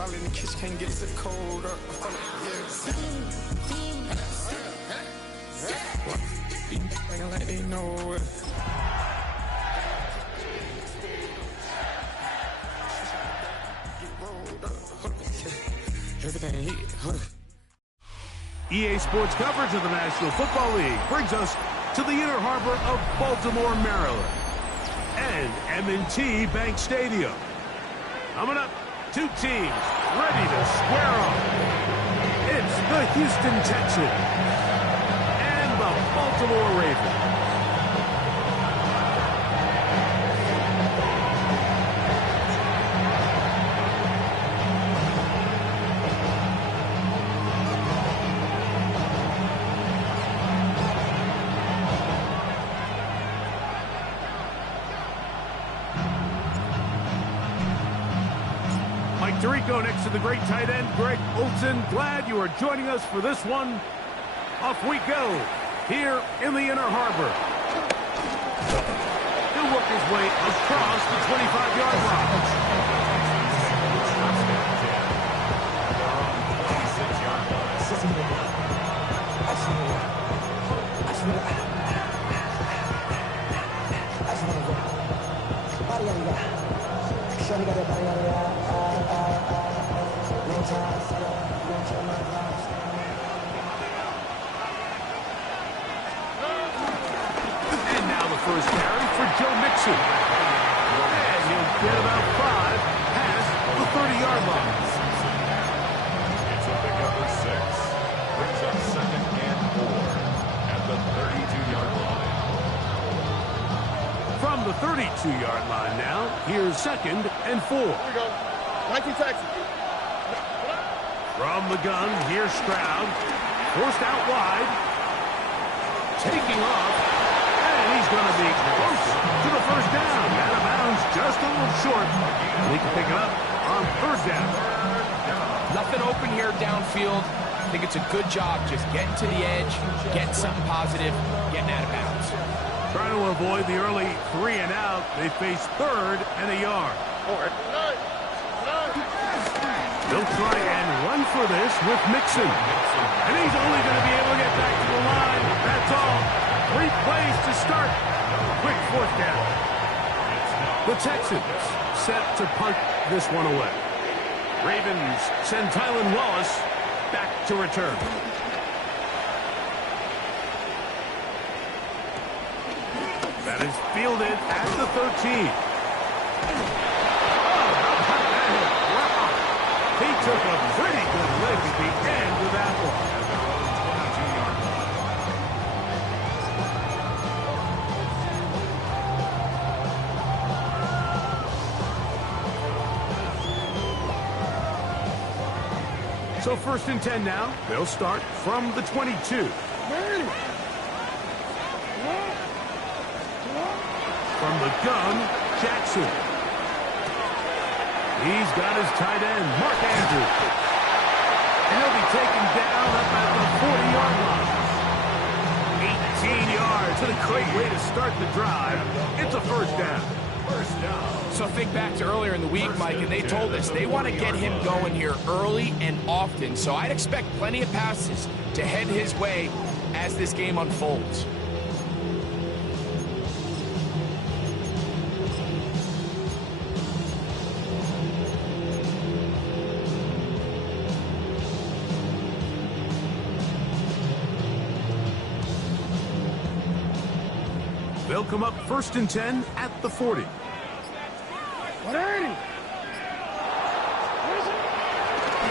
All in the kitchen can't get it cold up. Ain't like they know it. EA Sports coverage of the National Football League brings us to the Inner Harbor of Baltimore, Maryland, and M&T Bank Stadium. Coming up, two teams ready to square off. It's the Houston Texans and the Baltimore Ravens. Tirico next to the great tight end, Greg Olsen. Glad you are joining us for this one. Off we go here in the Inner Harbor. He'll work his way across the 25-yard line. And now the first carry for Joe Mixon. And he'll get about 5 past the 30-yard line. It's a pick up of 6. Brings up 2nd and 4 at the 32-yard line. From the 32-yard line now, here's 2nd and 4. Here we go. 19 Texas. From the gun, here's Stroud. Forced out wide. Taking off. And he's going to be close to the first down. Out of bounds, just a little short. He can pick it up on 3rd down. Nothing open here downfield. I think it's a good job just getting to the edge, getting something positive, getting out of bounds. Trying to avoid the early 3 and out. They face 3rd and a yard. They'll try and run for this with Mixon. And he's only going to be able to get back to the line. That's all. 3 plays to start. Quick 4th down. The Texans set to punt this one away. Ravens send Tylan Wallace back to return. That is fielded at the 13. He took a pretty good lick at the end of that one. So 1st and 10 now. They'll start from the 22. From the gun, Jackson. He's got his tight end, Mark Andrews. And he'll be taken down up at the 40-yard line. 18 yards. What a great way to start the drive. It's a 1st down. So think back to earlier in the week, Mike, and they told us they want to get him going here early and often. So I'd expect plenty of passes to head his way as this game unfolds. They'll come up 1st and 10 at the 40.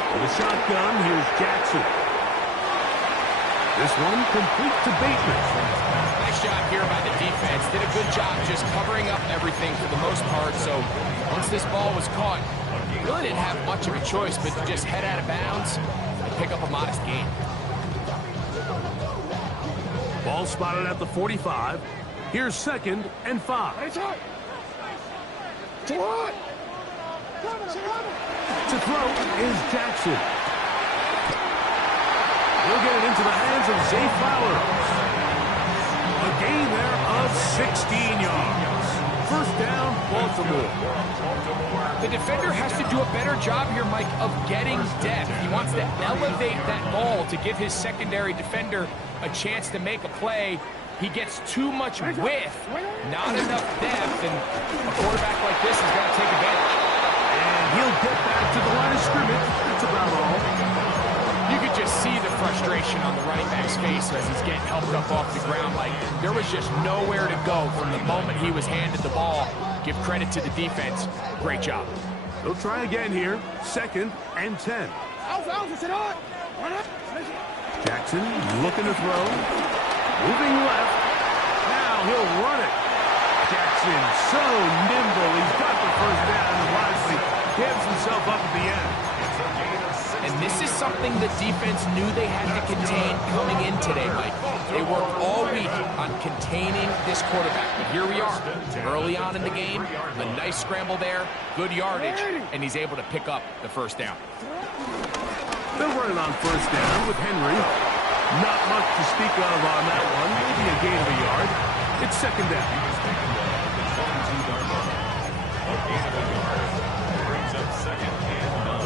With a shotgun, here's Jackson. This one complete to Bateman. Nice job here by the defense. Did a good job just covering up everything for the most part. So once this ball was caught, really didn't have much of a choice but to just head out of bounds and pick up a modest gain. Ball spotted at the 45. Here's 2nd and 5. To throw is Jackson. He'll get it into the hands of Zay Flowers. A gain there of 16 yards. First down, Baltimore. The defender has to do a better job here, Mike, of getting depth. He wants to elevate that ball to give his secondary defender a chance to make a play. He gets too much width, not enough depth, and a quarterback like this is going to take advantage. And he'll get back to the line of scrimmage. That's about all. You could just see the frustration on the running back's face as he's getting helped up off the ground. Like, there was just nowhere to go from the moment he was handed the ball. Give credit to the defense. Great job. They'll try again here. 2nd and 10. Jackson looking to throw. Moving left. Now he'll run it. Jackson so nimble. He's got the first down and wisely gives himself up at the end. And this is something the defense knew they had to contain coming in today, Mike. They worked all week on containing this quarterback. But here we are, early on in the game, a nice scramble there, good yardage, and he's able to pick up the first down. They're running on first down with Henry. Not much to speak of on that one. Maybe a gain of a yard. It's 2nd down. A gain of a yard brings up 2nd and 9.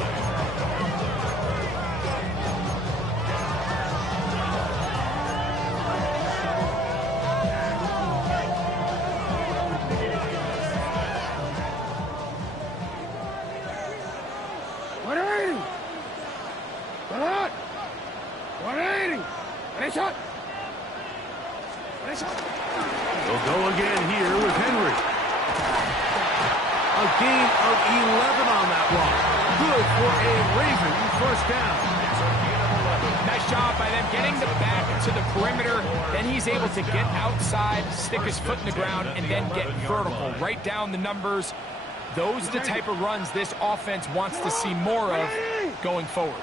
They'll go again here with Henry. A gain of 11 on that one. Good for a Raven first down. Nice job by them getting the back to the perimeter. Then he's able to get outside, stick his foot in the ground, and then get vertical. Right down the numbers. Those are the type of runs this offense wants to see more of going forward.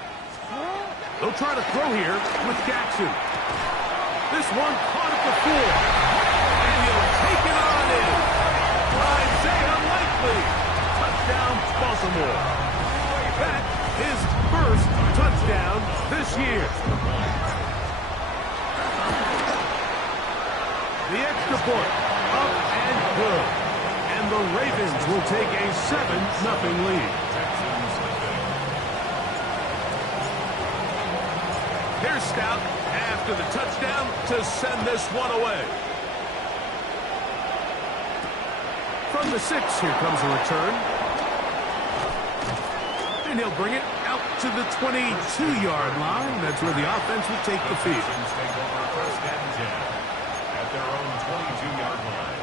They'll try to throw here with Jackson. This one caught at the 4. And he'll take it on in. Isaiah Likely. Touchdown, Baltimore. That is first touchdown this year. The extra point, up and good. And the Ravens will take a 7-0 lead. Here's Stout after the touchdown to send this one away. From the 6, here comes a return. And he'll bring it out to the 22-yard line. That's where the offense will take the field. Take over 1st and 10 at their own 22-yard line.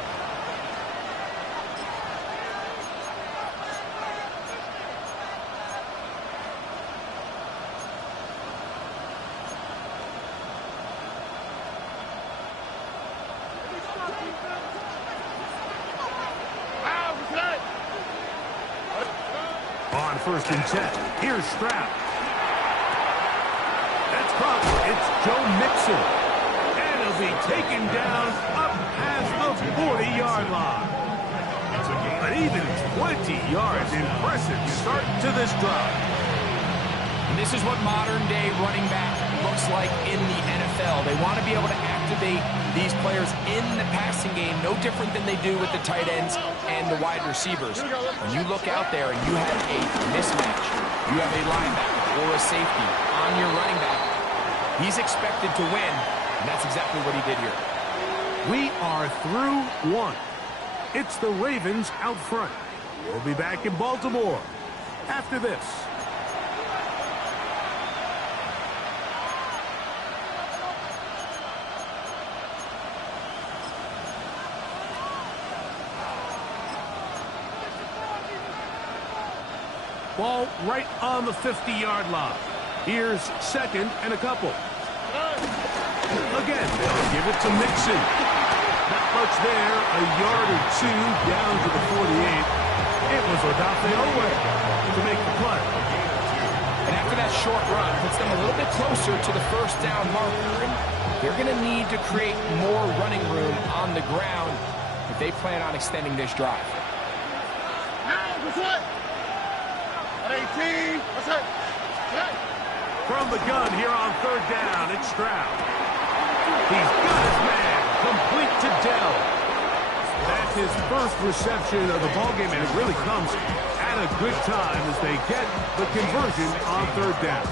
On 1st and 10, here's Stroud. That's Crawford. It's Joe Mixon. And he'll be taken down up past the 40-yard line. An even 20 yards. Impressive start to this drive. And this is what modern-day running back looks like in the NFL. They want to be able to activate these players in the passing game, no different than they do with the tight ends and the wide receivers. When you look out there and you have a mismatch, you have a linebacker or a safety on your running back, he's expected to win, and that's exactly what he did here. We are through one. It's the Ravens out front. We'll be back in Baltimore after this. Ball right on the 50-yard line. Here's 2nd and a couple. Again, they'll give it to Mixon. Not much there, a yard or 2 down to the 48. It was Odafe Oweh to make the play. And after that short run, puts them a little bit closer to the first down marker. And they're going to need to create more running room on the ground if they plan on extending this drive. 18. From the gun here on 3rd down, it's Stroud. He's got his man, complete to Dell. That's his first reception of the ballgame, and it really comes at a good time as they get the conversion on third down.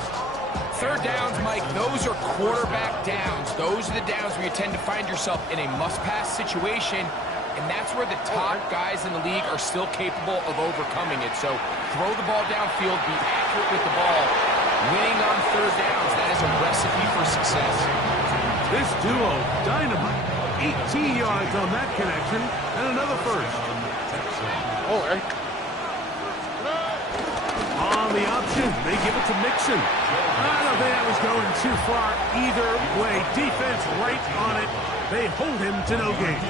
Third downs, Mike, those are quarterback downs. Those are the downs where you tend to find yourself in a must-pass situation, and that's where the top guys in the league are still capable of overcoming it. So throw the ball downfield, be accurate with the ball. Winning on third downs, that is a recipe for success. This duo, dynamite. 18 yards on that connection, and another first. On the option, they give it to Mixon. I don't think that was going too far either way. Defense right on it. They hold him to no gain.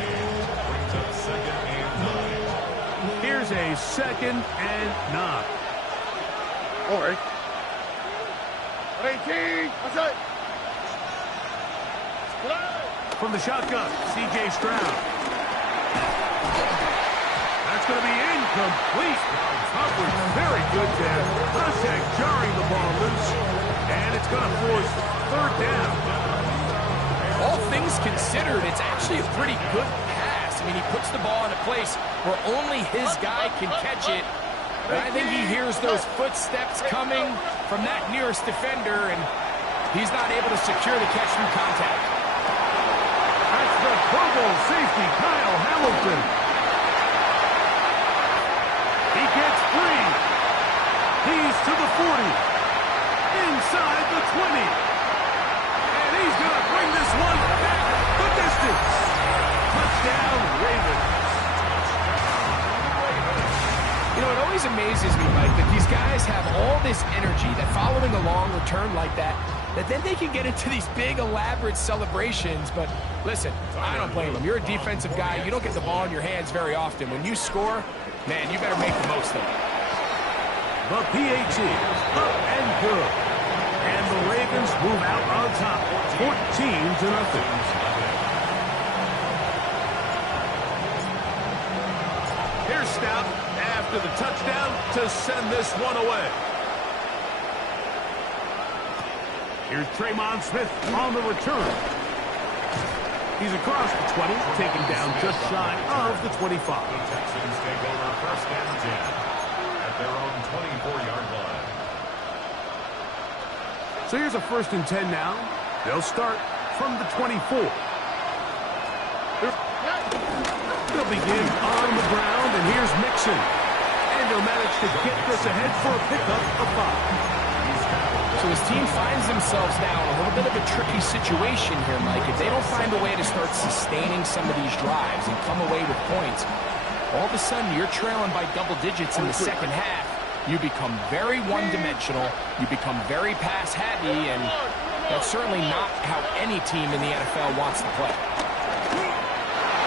Here's a 2nd and 9. All right. 18. That's it. From the shotgun, C.J. Stroud. That's going to be incomplete. Coverage very good there. Contact jarring the ball loose. And it's going to force third down. All things considered, it's actually a pretty good pass. I mean, he puts the ball in a place where only his guy can catch it. But I think he hears those footsteps coming from that nearest defender, and he's not able to secure the catch through contact. That's the Pro Bowl safety, Kyle Hamilton. He gets free. He's to the 40. Inside the 20. And he's going to bring this one back the distance. Touchdown, Ravens. You know, it always amazes me, Mike, that these guys have all this energy, that following a long return like that then they can get into these big, elaborate celebrations. But listen, I don't blame them. You're a defensive guy. You don't get the ball in your hands very often. When you score, man, you better make the most of it. The PAT, up and good. And the Ravens move out on top, 14-0. Here's Stout after the touchdown to send this one away. Here's Tremon Smith on the return. He's across the 20, taken down just shy of the 25. The Texans take over 1st and 10 at their own 24-yard line. So here's a 1st and 10 now. They'll start from the 24. They'll begin on the ground, and here's Mixon. And they'll manage to get this ahead for a pickup of 5. So his team finds themselves now in a little bit of a tricky situation here, Mike. If they don't find a way to start sustaining some of these drives and come away with points, all of a sudden you're trailing by double digits in the second half. You become very one-dimensional. You become very pass-happy, and that's certainly not how any team in the NFL wants to play.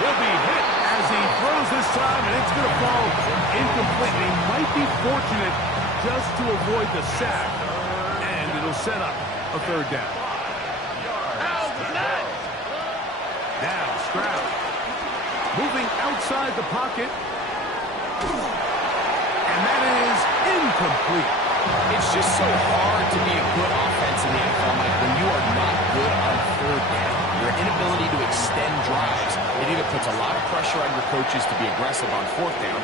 He'll be hit as he throws this time, and it's going to fall incomplete. He might be fortunate just to avoid the sack. It'll set up a 3rd down. Now Stroud moving outside the pocket. And that is incomplete. It's just so hard to be a good offense in the NFL, Mike, when you are not good on 3rd down. Your inability to extend drives, it either puts a lot of pressure on your coaches to be aggressive on 4th down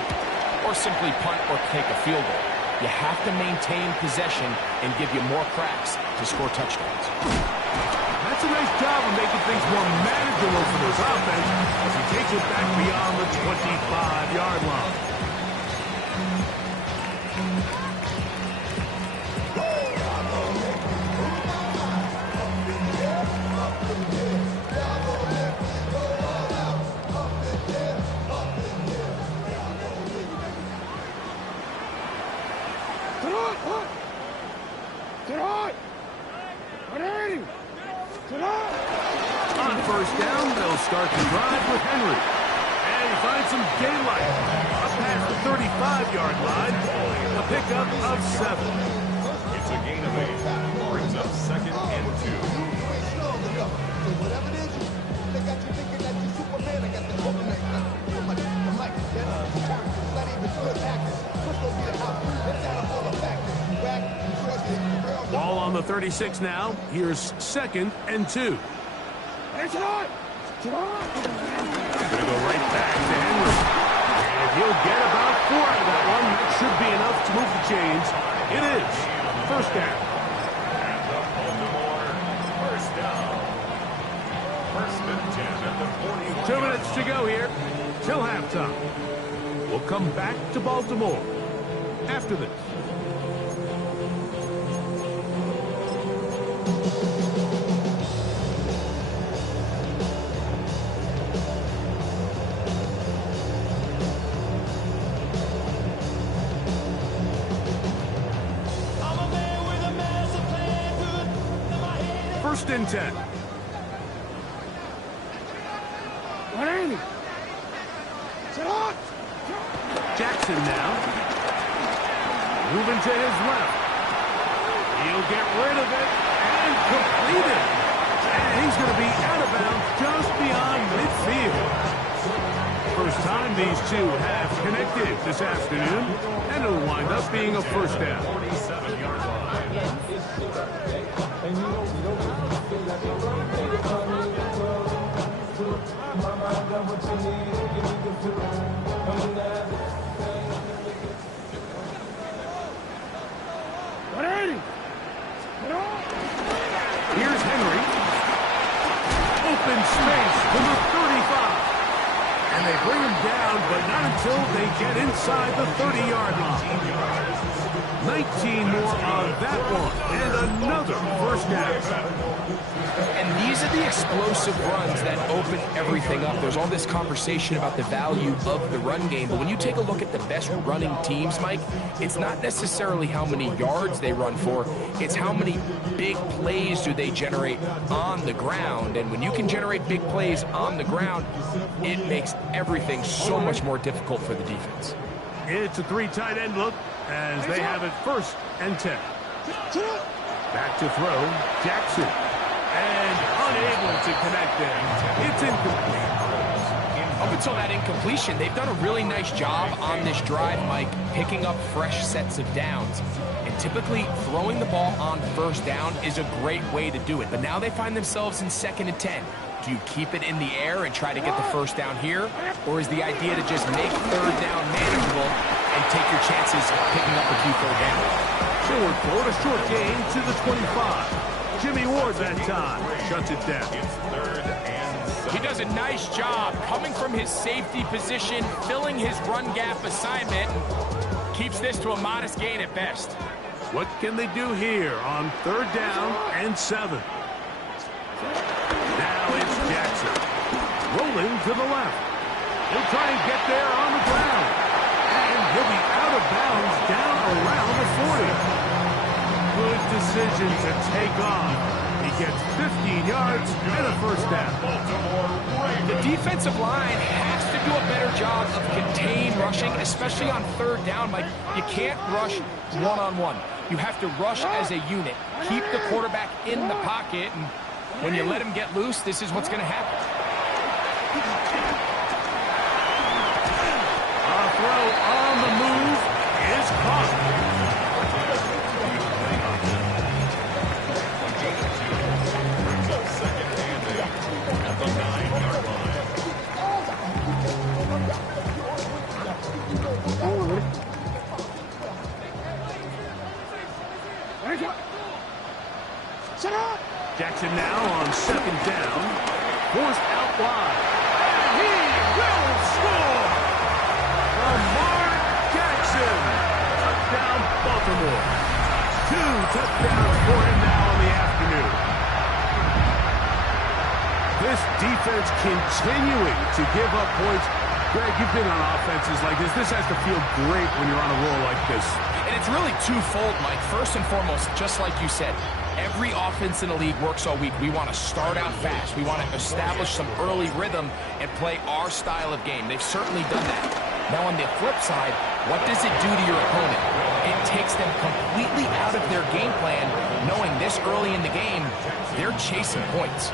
or simply punt or take a field goal. You have to maintain possession and give you more cracks to score touchdowns. That's a nice job of making things more manageable for this offense as he takes it back beyond the 25-yard line. On 1st down, they'll start the drive with Henry. And he finds some daylight up past the 35-yard line. A pickup of 7. It's a gain of 8. Brings up 2nd and 2. Whatever it is, they got you thinking that you're Superman. I got the coconut. The mic, not even good actors. Let's go get it out. Let's down for the fact. Ball on the 36 now. Here's 2nd and 2. It's on. Gonna go right back to Henry. And he'll get about 4 out of that one. That should be enough to move the chains. It is. First down. And the Baltimore first down. First and 10 at the 41. 2 minutes to go here till halftime. We'll come back to Baltimore after this. First and 10. Jackson now. Moving to his left. He'll get rid of it and complete it. And he's going to be out of bounds just beyond midfield. First time these two have connected this afternoon, and it'll wind up being a first down. 47-yard line. Here's Henry. Open space to the 35. And they bring him down, but not until they get inside the 30-yard line. 19 more on that one, and another first down. And these are the explosive runs that open everything up. There's all this conversation about the value of the run game, but when you take a look at the best running teams, Mike, it's not necessarily how many yards they run for, it's how many big plays do they generate on the ground. And when you can generate big plays on the ground, it makes everything so much more difficult for the defense. It's a 3 tight end look as they have it first and 10. Back to throw, Jackson. And unable to connect there. It's incomplete. Up until that incompletion, they've done a really nice job on this drive, Mike, picking up fresh sets of downs. And typically, throwing the ball on first down is a great way to do it. But now they find themselves in 2nd and 10. Do you keep it in the air and try to get the first down here? Or is the idea to just make 3rd down manageable and take your chances of picking up a few 3rd downs? Forward for a short gain to the 25. Jimmy Ward that time shuts it down. It's 3rd and 7. He does a nice job coming from his safety position, filling his run gap assignment, and keeps this to a modest gain at best. What can they do here on 3rd down and 7? Now it's Jackson. Rolling to the left. He'll try and get there on the ground. And he'll be out of bounds down around the 40. Good decision to take off. He gets 15 yards and a first down. The defensive line has to do a better job of contained rushing, especially on 3rd down. Like, you can't rush one-on-one. You have to rush as a unit. Keep the quarterback in the pocket, and when you let him get loose, this is what's going to happen. A throw on the move is caught. Jackson now on 2nd down. Forced out wide. And he will score! Lamar Jackson. Touchdown, Baltimore. 2 touchdowns for him now in the afternoon. This defense continuing to give up points. Greg, you've been on offenses like this. This has to feel great when you're on a roll like this. And it's really twofold, Mike. First and foremost, just like you said, every offense in the league works all week. We want to start out fast. We want to establish some early rhythm and play our style of game. They've certainly done that. Now, on the flip side, what does it do to your opponent? It takes them completely out of their game plan, knowing this early in the game, they're chasing points.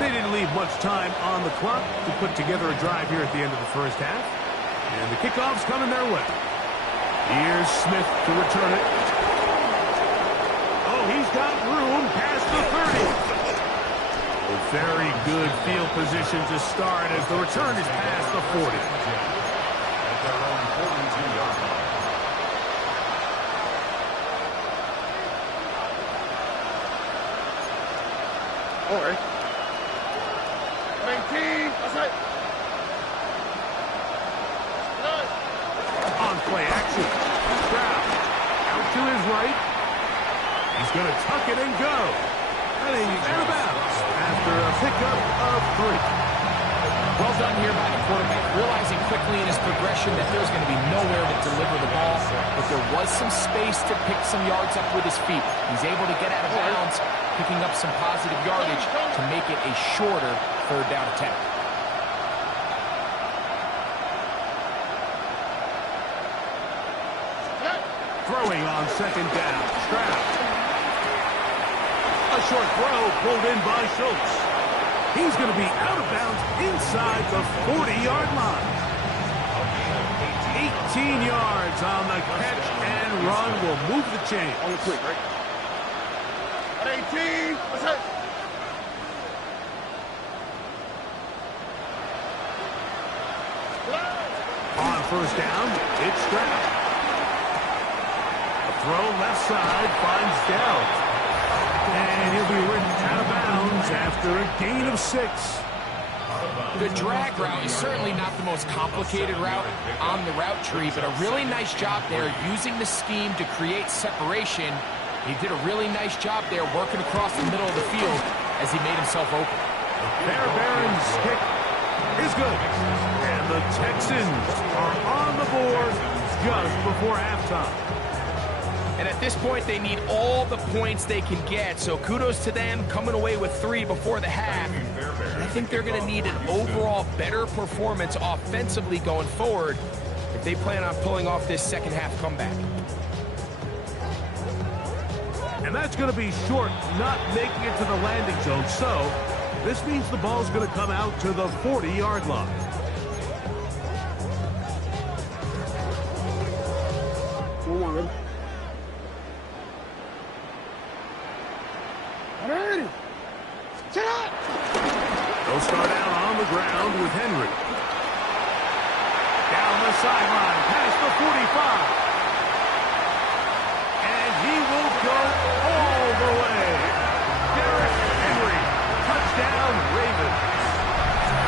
They didn't leave much time on the clock to put together a drive here at the end of the first half. And the kickoff's coming their way. Here's Smith to return it. Oh, he's got room the 30. A very good field position to start as the return is past the 40. At their own 42-yard line. All right. 19. That's right. On play action. Stroud out to his right. He's going to tuck it and go. And he's out of bounds after a pickup of 3. Well done here by the quarterback, realizing quickly in his progression that there's going to be nowhere to deliver the ball, but there was some space to pick some yards up with his feet. He's able to get out of bounds, picking up some positive yardage to make it a shorter third down attempt. Throwing on second down. Stroud. A short throw pulled in by Schultz. He's going to be out of bounds inside the 40-yard line. 18 yards on the catch and run will move the chain. On the quick, right? 18. That's it. On first down, it's Stroud. A throw left side finds Dowd. And he'll be ridden out of bounds after a gain of 6. The drag route is certainly not the most complicated route on the route tree, but a really nice job there using the scheme to create separation. He did a really nice job there working across the middle of the field as he made himself open. Bear Barron's kick is good. And the Texans are on the board just before halftime. And at this point, they need all the points they can get. So kudos to them coming away with 3 before the half. And I think they're going to need an overall better performance offensively going forward if they plan on pulling off this second half comeback. And that's going to be short, not making it to the landing zone. So this means the ball's going to come out to the 40-yard line. They'll start out on the ground with Henry. Down the sideline, past the 45. And he will go all the way. Derrick Henry, touchdown Ravens.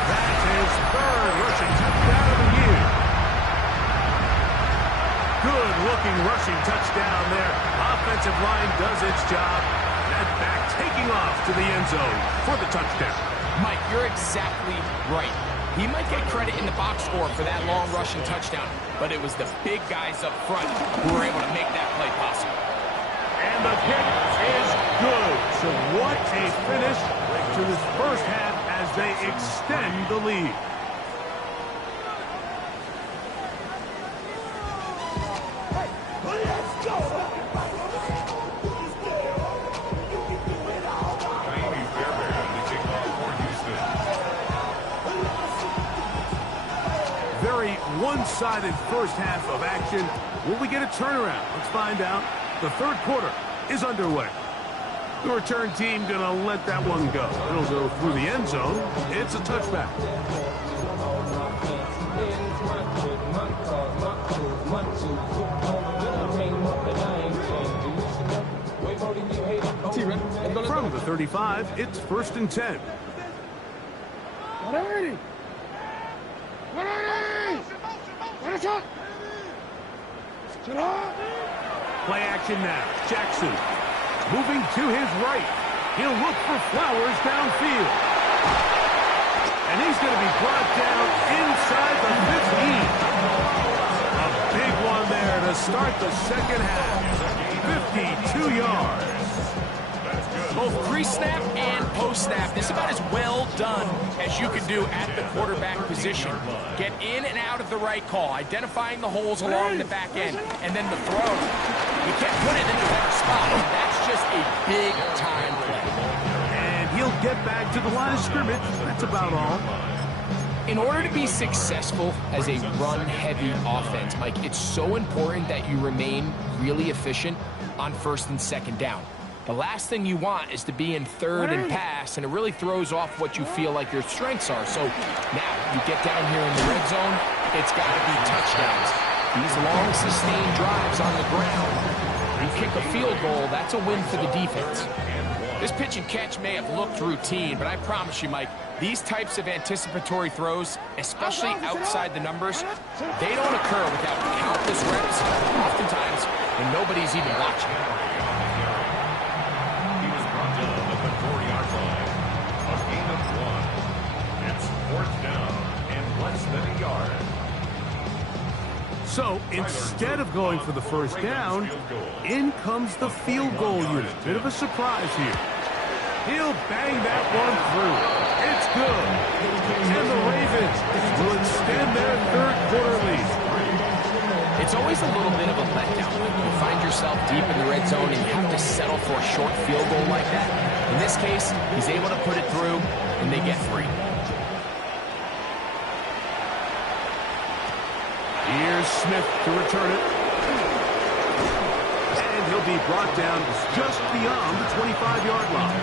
That's his 3rd rushing touchdown of the year. Good-looking rushing touchdown there. Offensive line does its job. That back taking off to the end zone for the touchdown. Mike, you're exactly right. He might get credit in the box score for that long rushing touchdown, but it was the big guys up front who were able to make that play possible. And the kick is good. So what a finish to this first half as they extend the lead. Very one-sided first half of action. Will we get a turnaround? Let's find out. The third quarter is underway. The return team going to let that one go. It'll go through the end zone. It's a touchback. From the 35, it's 1st and 10. 180. 180. Play action now. Jackson moving to his right. He'll look for Flowers downfield. And he's going to be brought down inside the 15. A big one there to start the second half. 52 yards. Both pre-snap and post-snap, this is about as well done as you can do at the quarterback position. Get in and out of the right call, identifying the holes along the back end, and then the throw. You can't put it in a better spot. That's just a big-time play. And he'll get back to the line of scrimmage. That's about all. In order to be successful as a run-heavy offense, Mike, it's so important that you remain really efficient on 1st and 2nd down. The last thing you want is to be in third and pass, and it really throws off what you feel like your strengths are. So now you get down here in the red zone, it's got to be touchdowns. These long, sustained drives on the ground, you kick a field goal, that's a win for the defense. This pitch and catch may have looked routine, but I promise you, Mike, these types of anticipatory throws, especially outside the numbers, they don't occur without countless reps, oftentimes when nobody's even watching. He was brought down at the 40-yard line. A gain of 1. It's 4th down and less than a yard. So instead of going for the first down, in comes the field goal unit. Bit of a surprise here. He'll bang that one through. It's good. And the Ravens will extend their third-quarter lead. It's always a little bit of a letdown when you find yourself deep in the red zone and you have to settle for a short field goal like that. In this case, he's able to put it through, and they get free. Here's Smith to return it. And he'll be brought down just beyond the 25-yard line.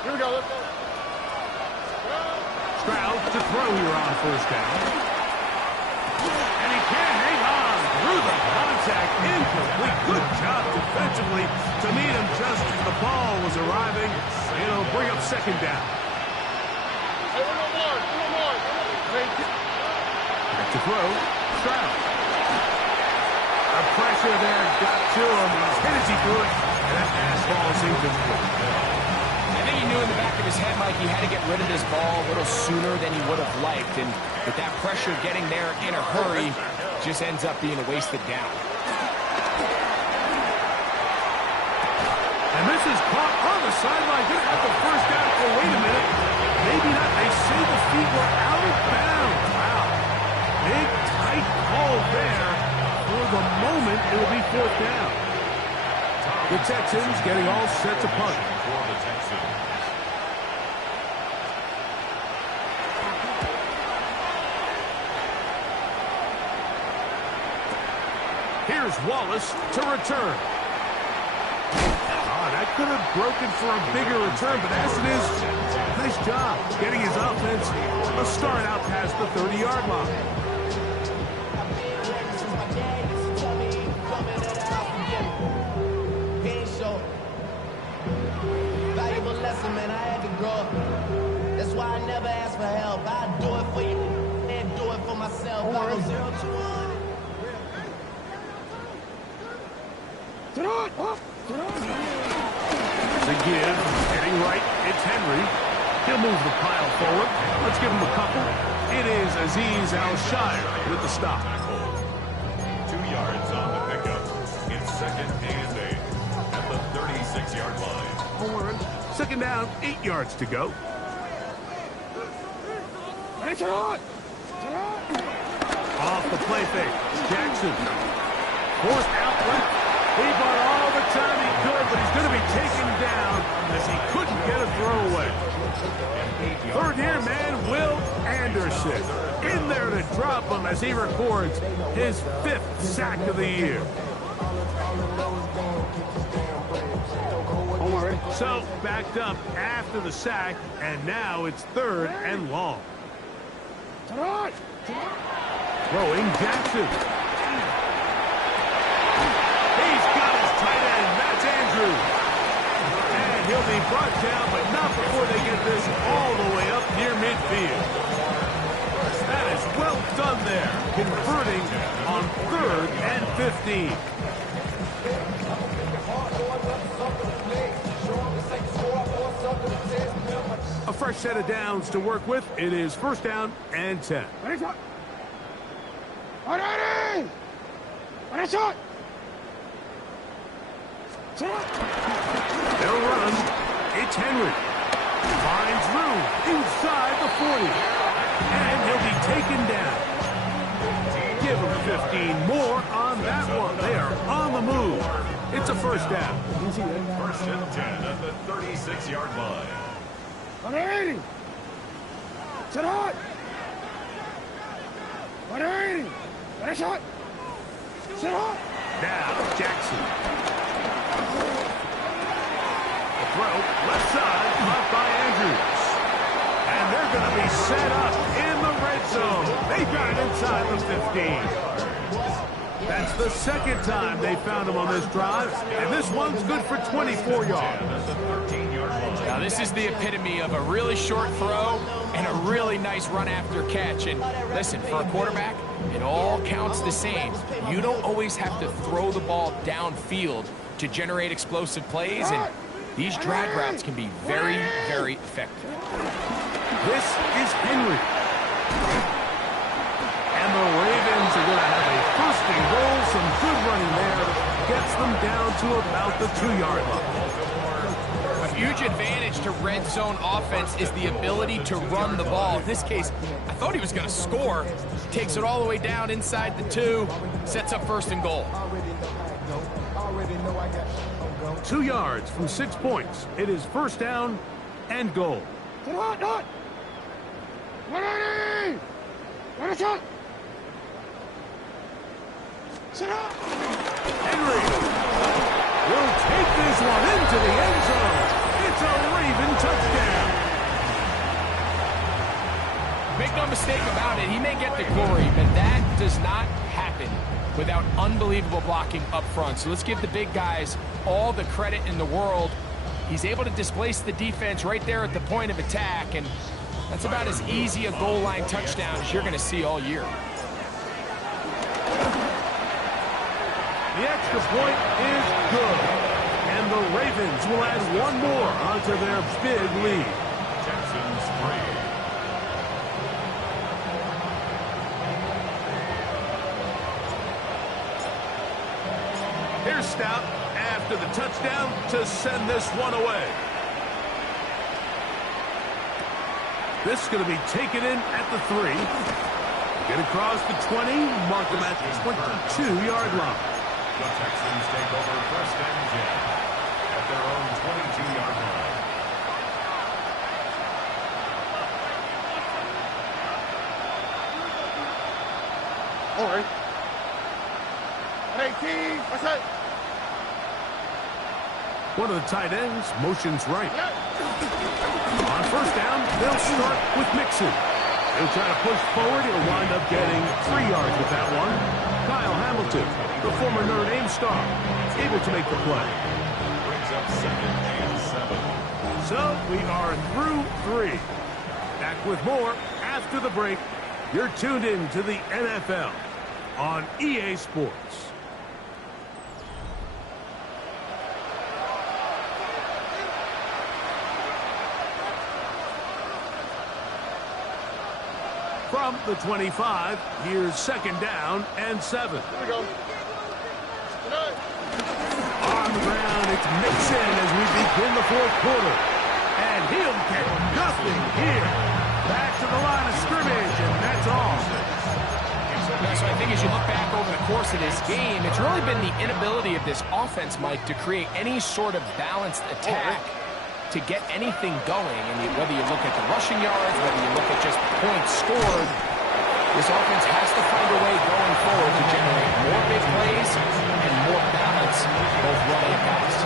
Here we go. Let's go. Stroud to throw here on first down. And he can't hang on through the contact. Incomplete. Good job defensively to meet him just as the ball was arriving. It'll bring up second down. Hey, one more. Back to throw. Stroud. The pressure there got to him. As hit as he threw it. And that pass ball seems incomplete. I think he knew in the back of his head, Mike, he had to get rid of this ball a little sooner than he would have liked. And with that pressure getting there in a hurry, just ends up being a wasted down. And this is caught on the sideline. Going to have the first down. Oh, wait a minute. Maybe not. They say the feet were out of bounds. Wow. Big, tight call there. For the moment, it will be 4th down. The Texans getting all set to punt. For the Texans. Here's Wallace to return. That could have broken for a bigger return, but as it is, nice job getting his offense a start out past the 30-yard line. Valuable lesson, man. I had to grow up. That's why I never ask for help. I do it for you and do it for myself. I go 0 to 1. There's a give, heading right, it's Henry. He'll move the pile forward. Let's give him a couple. It is Azeez Al-Shire with the stop. 2 yards on the pickup. It's 2nd and 8 at the 36-yard line. Second down, 8 yards to go. Off the play fake, Jackson. Forced out left. He bought all the time he could, but he's going to be taken down as he couldn't get a throwaway. Third here, man, Will Anderson. In there to drop him as he records his 5th sack of the year. So, backed up after the sack, and now it's 3rd and long. Throwing Jackson. He's got his tight end. That's Andrews. And he'll be brought down, but not before they get this all the way up near midfield. That is well done there, converting on 3rd and 15. A fresh set of downs to work with. It is 1st down and 10. They'll run. It's Henry. Finds room inside the 40. And he'll be taken down. Give him 15 more on that one. They are on the move. It's a 1st down. 1st and 10 at the 36-yard line. Now, Jackson. The throw, left side, caught by Andrews. And they're going to be set up in the red zone. They got it inside the 15. That's the second time they found him on this drive, and this one's good for 24 yards. Now, this is the epitome of a really short throw and a really nice run after catch. And listen, for a quarterback, it all counts the same. You don't always have to throw the ball downfield to generate explosive plays, and these drag routes can be very, very effective. This is Henry. And the Ravens are going to have a first and goal. Some good running there. Gets them down to about the 2-yard line. A huge advantage to red zone offense is the ability to run the ball. In this case, I thought he was going to score. Takes it all the way down inside the 2. Sets up first and goal. 2 yards from 6 points. It is first down and goal. Henry will take this one into the end zone. It's a Raven touchdown. Make no mistake about it, he may get the glory, but that does not happen without unbelievable blocking up front. So let's give the big guys all the credit in the world. He's able to displace the defense right there at the point of attack, and that's about as easy a goal line touchdown as you're going to see all year. The extra point is good. And the Ravens will add one more onto their big lead. Texans 3. Here's Stout after the touchdown to send this one away. This is going to be taken in at the 3. Get across the 20, mark them at the 22-yard line. The Texans take over first and 10 at their own 22-yard line. All right. 18. What's that? One of the tight ends motions right. On first down, they'll start with Mixon. He'll try to push forward. He'll wind up getting 3 yards with that one. Kyle Hamilton, the former Notre Dame star, able to make the play. Brings up 2nd and 7. So we are through 3. Back with more after the break. You're tuned in to the NFL on EA Sports. From the 25, here's second down and 7. Here we go. Good. On the ground, it's Mixon as we begin the fourth quarter. And he'll get nothing here. Back to the line of scrimmage, and that's all. Yeah, so I think as you look back over the course of this game, it's really been the inability of this offense, Mike, to create any sort of balanced attack to get anything going. And whether you look at the rushing yards, whether you look at just points scored, this offense has to find a way going forward to generate more big plays and more balance, both run and pass.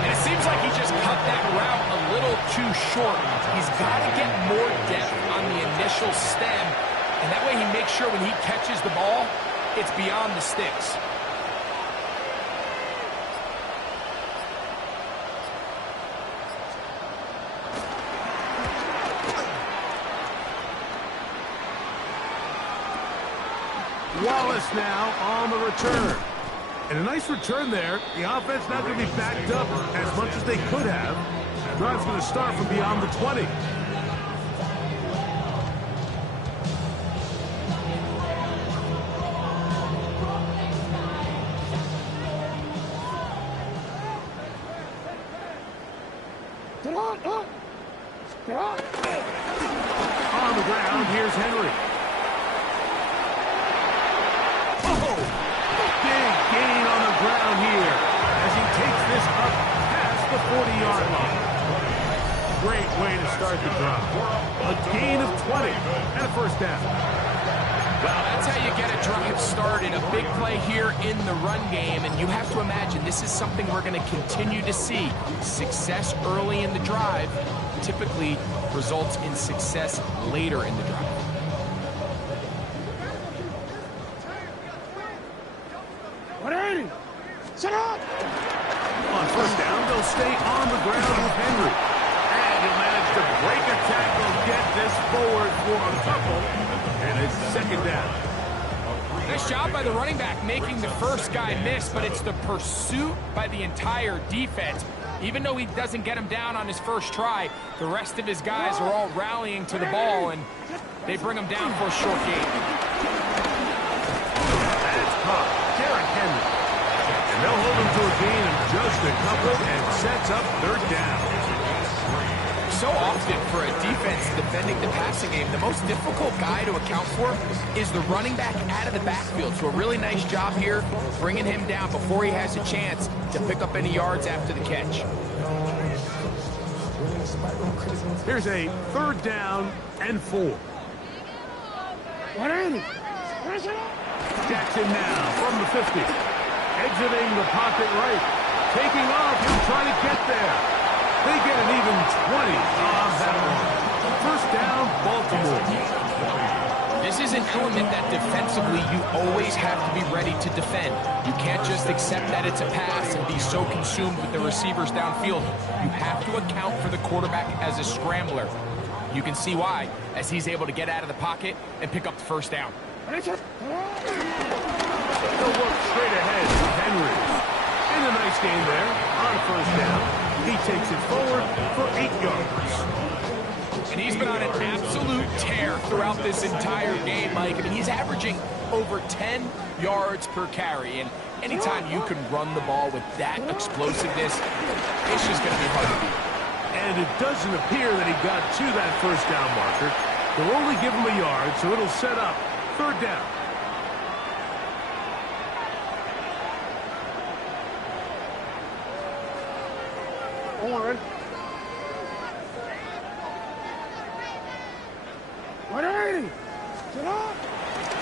And it seems like he just cut that route a little too short. He's got to get more depth on the initial stem, and that way he makes sure when he catches the ball, it's beyond the sticks. Wallace now on the return. And a nice return there. The offense not going to be backed up as much as they could have. Drive's going to start from beyond the 20. On the ground, here's Henry. Big gain on the ground here as he takes this up past the 40-yard line. Great way to start the drive. A gain of 20 and a first down. Well, that's how you get a drive started. A big play here in the run game, and you have to imagine this is something we're going to continue to see. Success early in the drive typically results in success later in the drive. Shut up! On first down, they'll stay on the ground with Henry. And he'll manage to break a tackle, get this forward for a couple, and it's second down. Nice job by the running back making the first guy miss, but it's the pursuit by the entire defense. Even though he doesn't get him down on his first try, the rest of his guys are all rallying to the ball, and they bring him down for a short gain. That's caught. Derrick Henry. And they'll hold him to a gain of just a couple and sets up third down. So often for a defense defending the passing game, the most difficult guy to account for is the running back out of the backfield. So a really nice job here bringing him down before he has a chance to pick up any yards after the catch. Here's a third down and 4. Jackson now from the 50. Exiting the pocket right. Taking off. He'll try to get there. They get an even 20 on that one. First down, Baltimore. This is an element that defensively you always have to be ready to defend. You can't just accept that it's a pass and be so consumed with the receivers downfield. You have to account for the quarterback as a scrambler. You can see why, as he's able to get out of the pocket and pick up the first down. They'll work straight ahead with Henry. And a nice game there on first down. He takes it forward for 8 yards. And he's been on an absolute tear throughout this entire game, Mike. I mean, he's averaging over 10 yards per carry. And anytime you can run the ball with that explosiveness, it's just going to be hard to beat. And it doesn't appear that he got to that first down marker. They'll only give him a yard, so it'll set up third down. Warren.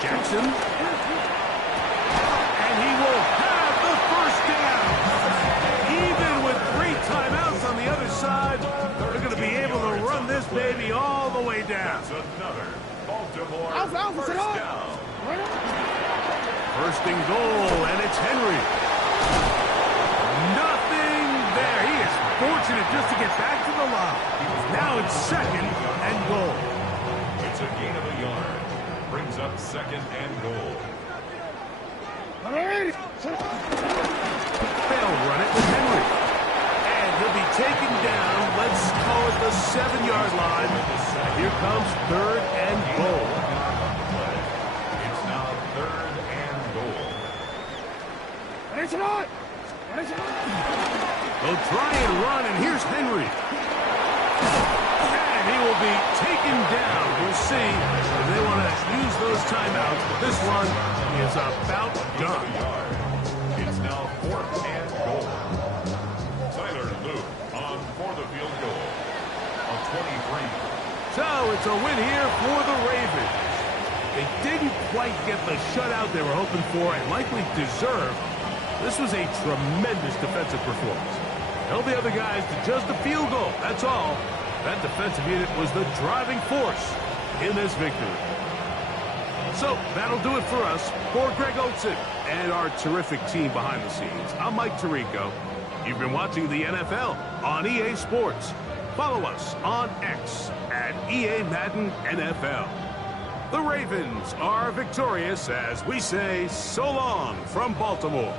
Jackson. And he will have the first down. Even with 3 timeouts on the other side, they're going to be able to run this baby all the way down. It's another Baltimore first down. First and goal, and it's Henry. Nothing there. He is fortunate just to get back to the line. Now it's second and goal. It's a gain of a yard. Brings up second and goal. They'll run it with Henry. And he'll be taken down. Let's call it the 7-yard line. Here comes third and goal. It's now third and goal. They'll try and run, and here's Henry. And he will be taken down. We'll see if they want to use those timeouts. But this one is about done. It's now fourth and goal. Tyler Luke on for the field goal. A 23. So it's a win here for the Ravens. They didn't quite get the shutout they were hoping for and likely deserved. This was a tremendous defensive performance. Held the other guys to just a field goal. That's all. That defensive unit was the driving force in this victory. So that'll do it for us. For Greg Olsen and our terrific team behind the scenes, I'm Mike Tirico. You've been watching the NFL on EA Sports. Follow us on X at EA Madden NFL. The Ravens are victorious as we say so long from Baltimore.